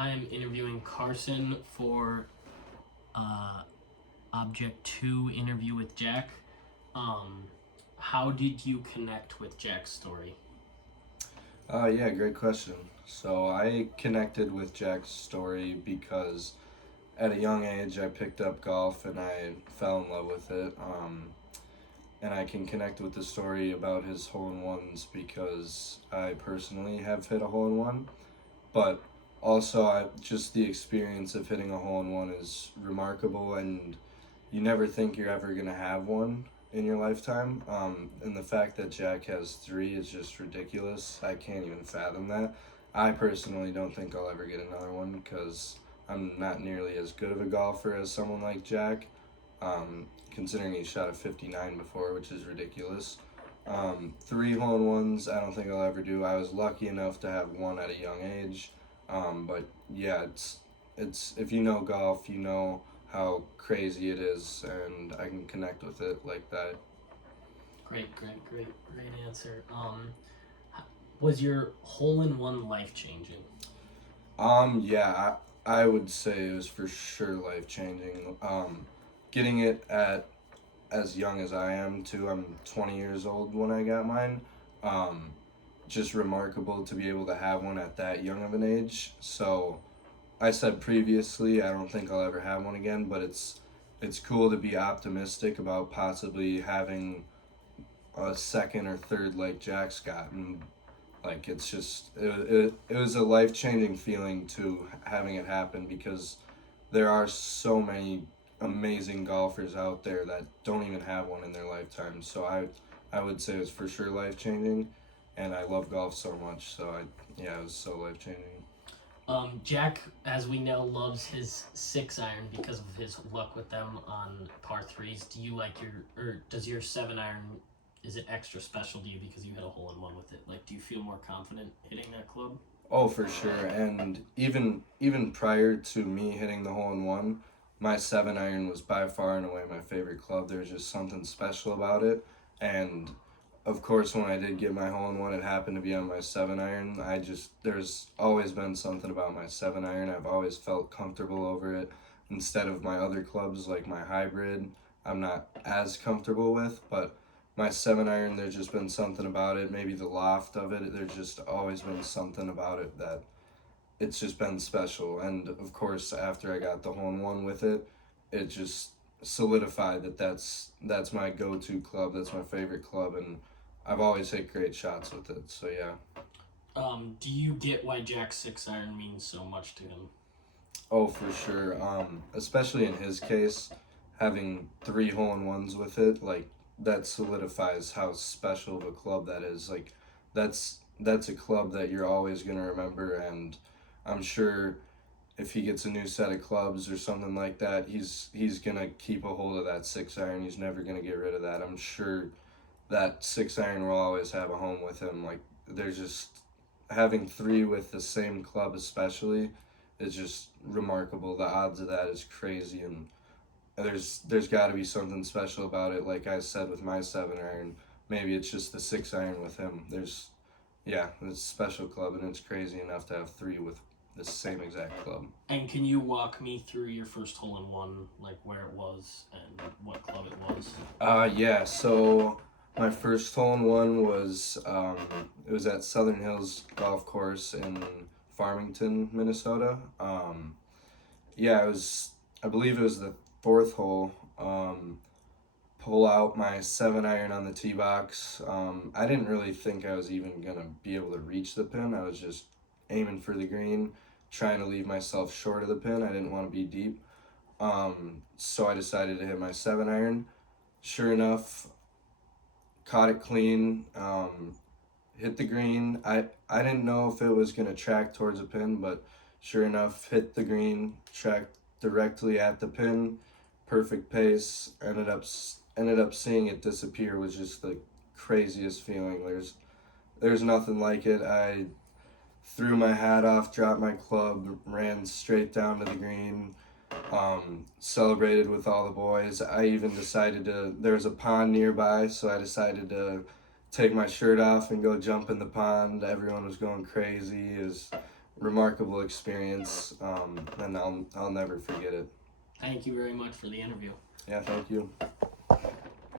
I'm interviewing Carson for uh, Object 2 interview with Jack. Um, how did you connect with Jack's story? Yeah, great question. So I connected with Jack's story because at a young age I picked up golf and I fell in love with it. And I can connect with the story about his hole in ones because I personally have hit a hole in one. But also, just the experience of hitting a hole in one is remarkable, and you never think you're ever gonna have one in your lifetime. And the fact that Jack has three is just ridiculous. I can't even fathom that. I personally don't think I'll ever get another one because I'm not nearly as good of a golfer as someone like Jack. Considering he shot a 59 before, which is ridiculous. Three hole in ones, I don't think I'll ever do. I was lucky enough to have one at a young age. But yeah, it's if you know golf, you know how crazy it is, and I can connect with it like that. Great answer. Was your hole in one life changing? Yeah, I would say it was for sure life changing. Getting it at as young as I am too. I'm 20 years old when I got mine. Um, just remarkable to be able to have one at that young of an age. So I said previously, I don't think I'll ever have one again, but it's cool to be optimistic about possibly having a second or third like Jack's got, and like it was a life changing feeling to having it happen because there are so many amazing golfers out there that don't even have one in their lifetime. So I would say it was for sure life changing, and I love golf so much. So I yeah, it was so life changing. Jack, as we know, loves his 6 iron because of his luck with them on par threes. Do you like your, or does your 7 iron, is it extra special to you because you hit a hole in one with it? Like, do you feel more confident hitting that club? Oh, for sure. And even prior to me hitting the hole in one, my 7 iron was by far and away my favorite club. There's just something special about it. And of course, when I did get my hole in one, it happened to be on my 7 iron. There's always been something about my 7 iron. I've always felt comfortable over it instead of my other clubs like my hybrid. I'm not as comfortable with, but my 7 iron, there's just been something about it. Maybe the loft of it. There's just always been something about it that it's just been special. And of course, after I got the hole in one with it, it just solidified that that's my go-to club. That's my favorite club, and I've always hit great shots with it. So yeah. Do you get why Jack's 6 iron means so much to him? Oh, for sure. Especially in his case, having three hole in ones with it, like that solidifies how special of a club that is. Like that's a club that you're always gonna remember, and I'm sure if he gets a new set of clubs or something like that, he's gonna keep a hold of that 6 iron. He's never gonna get rid of that. I'm sure that 6 iron will always have a home with him. Like there's just having three with the same club, especially, is just remarkable. The odds of that is crazy, and there's got to be something special about it. Like I said with my 7 iron, maybe it's just the 6 iron with him. Yeah, it's a special club, and it's crazy enough to have three with the same exact club. And can you walk me through your first hole in one, like where it was and what club it was? Yeah. So my first hole in one was it was at Southern Hills Golf Course in Farmington, Minnesota. Yeah, it was. I believe it was the fourth hole. Pull out my 7 iron on the tee box. I didn't really think I was even gonna be able to reach the pin. I was just aiming for the green, trying to leave myself short of the pin. I didn't want to be deep. So I decided to hit my 7 iron. Sure enough, caught it clean. Hit the green. I didn't know if it was gonna track towards a pin, but sure enough, hit the green, tracked directly at the pin, perfect pace. Ended up seeing it disappear was just the craziest feeling. There's nothing like it. I threw my hat off, dropped my club, ran straight down to the green, celebrated with all the boys. I even decided to, there was a pond nearby, so I decided to take my shirt off and go jump in the pond. Everyone was going crazy. remarkable experience, and I'll never forget it. Thank you very much for the interview. Yeah, thank you.